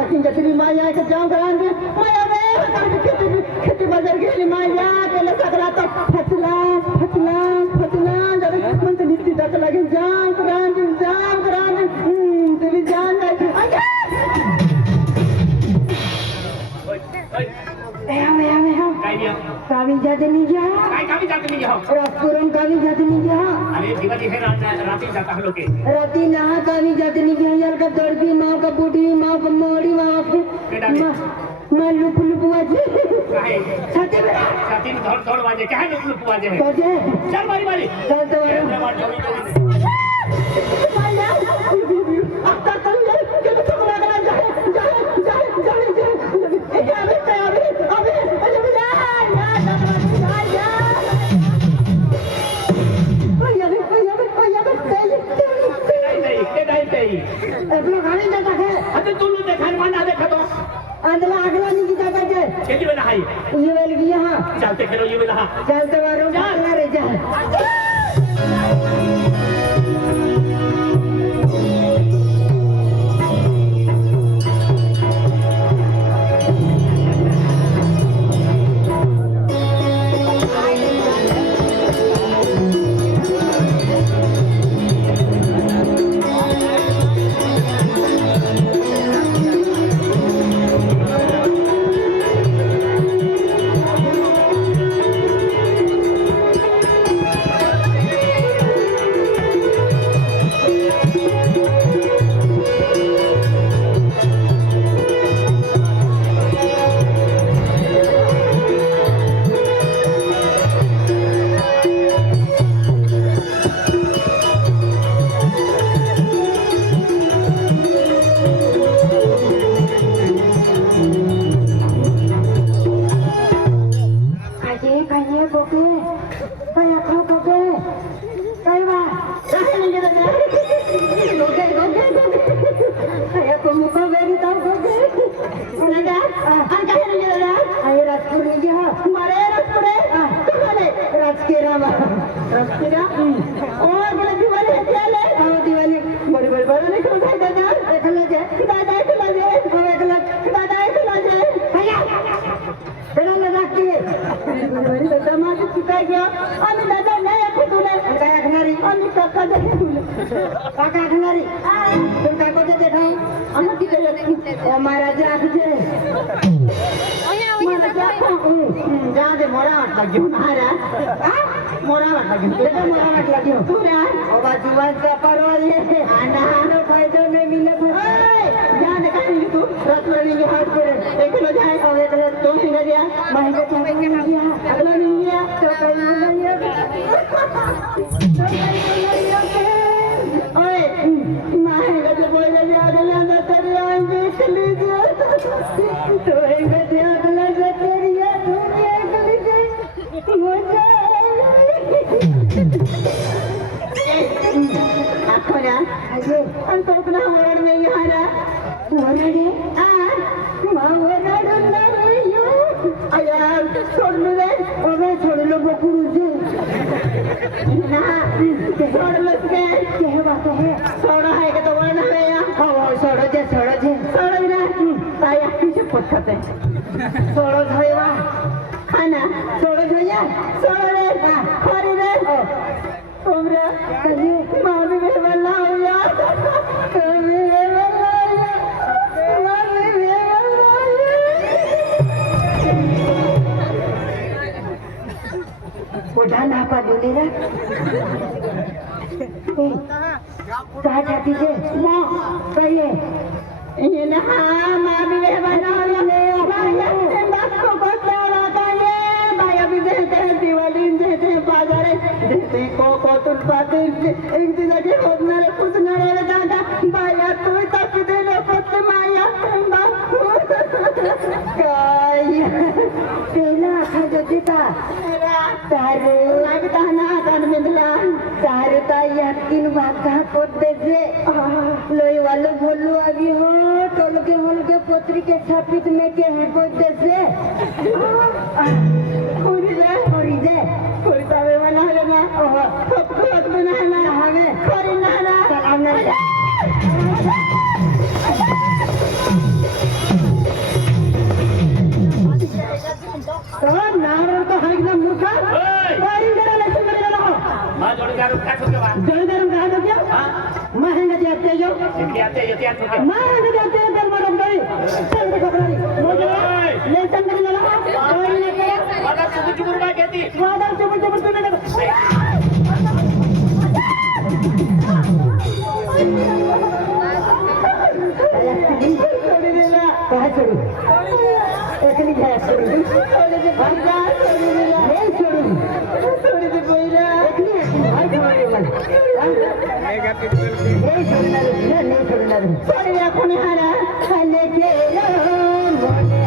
लेकिन जतनी माया के जाऊं करांगे माया में खेती बाजार गेली माया केले सगळा तो फचला जरा मन तो नीति डक लगे जाऊं करांगे तुम्ही जान जाय कावी जाते नहीं जा कावी जाते नहीं जाओ रातपुरम कावी जाते नहीं जा अरे दिवाली है राती जाता हम लोग के राती ना कावी जाते नहीं जा यार का दर्दी माँ का बूढ़ी माँ का मोड़ी माँ मैं लुप वाजे काहे छाती में धड़ वाजे क्या है लुप वाजे है वाजे चल मारी चल तो खेती में नहाई ये वाली भी यहाँ चलते खेलो ये वाला चलते वालों चला रे जा कहाँ जाती है माँ कहिए ये ना माँ भी बना बाजार देते को तुलपाते एक दिन के होणार कुछ न रे दादा बाया तू तक दे लो पत माया काय केला खजतीता तारे लागता ना कान मिदला तारे ता यकीन वाका कोते जे लोई वालो बोलू आगी हो टोल के पोत्री के छापित में के है कोते से कोरी जे कोरी तावे वाला है ना खप बना है ना हमें कोरी ना चल हमने जोड़ीदार का ठोके बा जोड़ीदार कहा तो क्या हां महंगा जाते जो इनके आते ये क्या ठोके महंगा जाते हैं दल मरम गई चल देखो करी मोजे ले संग ले ला कोई नहीं करे वादा सुबह चुबुर बा कहती वादा चुप चुप तू नहीं छोड़ी देला कहा छोड़ी एकली है छोड़ी छोड़ी दे भाई जा छोड़ी देला नहीं छोड़ी दे पहिला एकली है भाई छोड़ी मन नहीं छोड़ना रे नहीं छोड़ना रे छोड़ी दे कोने हारा खाले के मोने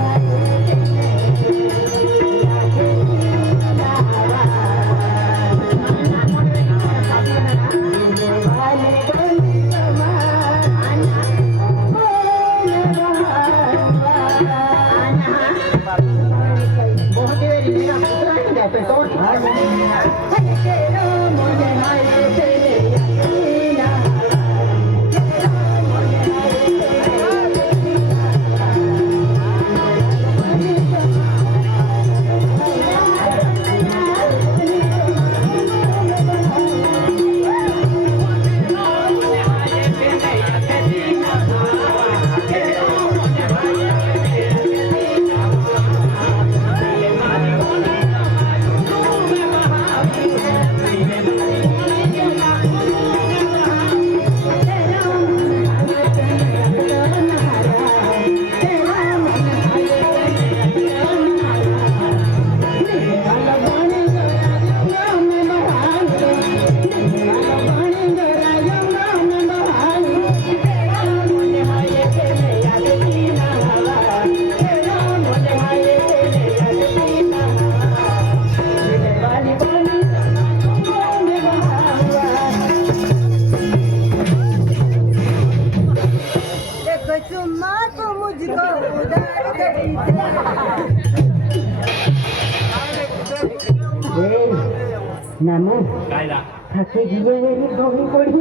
नामू कायदा थके गिले मेरी धोनी पड़ी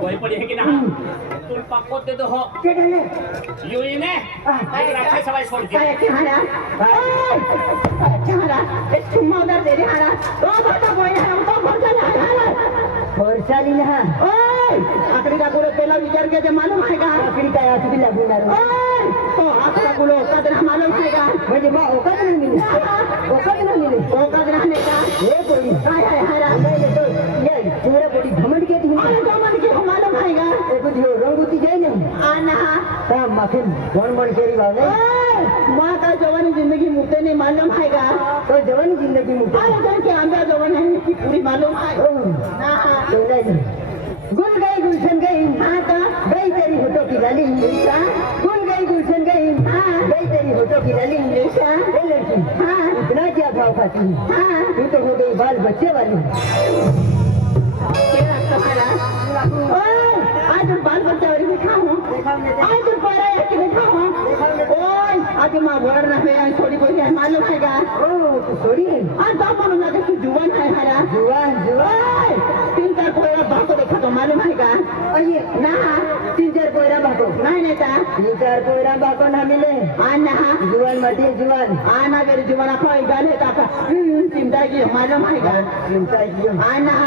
कोई पड़ी है कि ना तुम पक्को दे दो हो के डाले यू ही ने एक रखे सवाई छोड़ के काय के हारा हारा एक चुम्मा उधर दे रे हारा तो बाटा कोई हारा तो भरचा ना हारा भरचा ली ना ओए आखरी का बोलो पहला विचार के जे मालूम है का आखरी का आज भी लागू ना ओए तो आखरा बोलो कदर मालूम है का मुझे मां औकात नहीं मिली औकात रहने का ये कोई हाय हाय हारा मैं तो ये तेरा बड़ी घमंड के थी अरे घमंड के मालूम है का ए कुछ रंगूती जाए नहीं आना का माफिन कौन मन केरी वाले मां का जवानी जिंदगी मुते नहीं मालूम है का तो जवानी जिंदगी मुते अरे जान के आंधा जवान है की पूरी मालूम है ना तो नहीं गुल गई गुलशन गई हाँ तो गई तेरी होटो की लाली गुल गई गुलशन गई हाँ गई तेरी होटो की लाली लड़की हाँ इतना क्या भाव खाती हाँ तू तो हो गई बाल बच्चे वाली आज बाल बच्चे वाली दिखा हूँ आज पढ़ा है कि दिखा हूँ ओए आज माँ बोल रहा है थोड़ी कोई है मालूम है का थोड़ी है आज तो मालूम है कि जुबान है हरा जुबान जुबान तीन चार कोयरा भागो देखा तो मालूम है का अये ना तीन चार कोयरा भागो नहीं नेता तीन चार कोयरा भागो ना मिले आना जुबान मटी जुबान आना मेरी जुबान कोई गाले ताका चिंता की मालूम है का चिंता की आना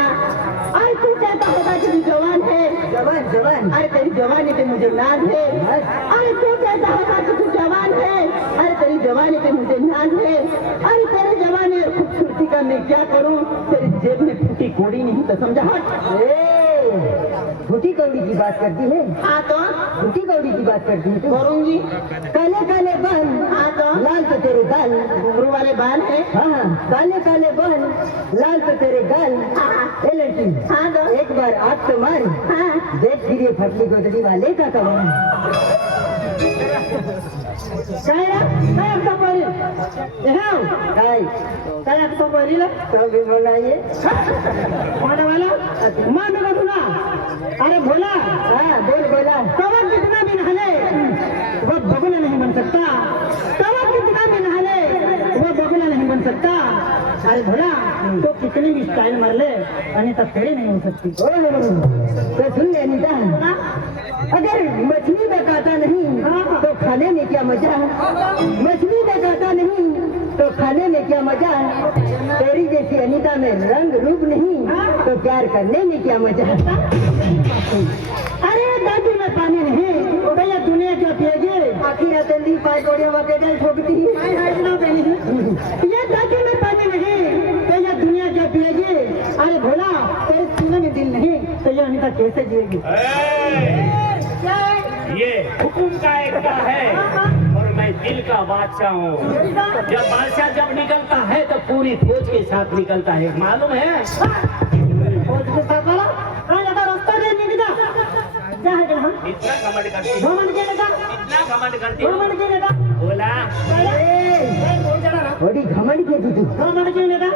अरे तू कहता होगा कि जवान है जवान जवान अरे तेरी जवानी पे मुझे नाज है अरे तू कहता होगा कि तू जवान है अरे तेरी जवानी पे मुझे नाज है अरे तेरे जवानी और खूबसूरती का मैं क्या करूं तेरी जेब में फूटी कोड़ी नहीं तो समझा फूटी कौड़ी की बात करती है हाँ तो फूटी कौड़ी की बात करती है करूंगी काले काले बाल हाँ तो लाल तो तेरे गाल घुंघरू वाले बाल है हाँ काले काले बाल लाल तो तेरे गाल ए लड़की हाँ तो एक बार आग तो मार हाँ देख फिर फटली गोदड़ी वाले का कमाल काय तो बोली ला सब बोलाइए माने वाला मां में सुना अरे बोला हाँ बोल बोला कवर कितना भी नहाले वो बगुला नहीं बन सकता कवर कितना भी नहाले वो बगुला नहीं बन सकता अरे भोला तो कितने भी स्टाइल मार ले अनिता फेरे नहीं हो सकती तो सुन ले अनिता अगर मछली का काटा नहीं तो खाने में क्या मजा मछली का काटा नहीं तो खाने में क्या मजा है। तेरी जैसी अनीता में रंग रूप नहीं तो प्यार करने में क्या मजा है। अरे दादी में पानी नहीं तो ये दुनिया क्या पिएगी। आखिर अतली पाइकोड़िया वगैरह ठोकती है। ये दादी में पानी नहीं तो ये दुनिया क्या पिएगी। अरे भोला तेरे सीने में दिल नहीं तो ये अनीता कैसे जिएगी। ये हुकुम का एक का है और मैं दिल का बादशाह हूँ। जब बादशाह जब निकलता है तो पूरी फौज के साथ निकलता है, मालूम है। इतना घमंड करती है, इतना घमंड करती है। बोला थोड़ी घमंड के तू घमंड क्यों लेता।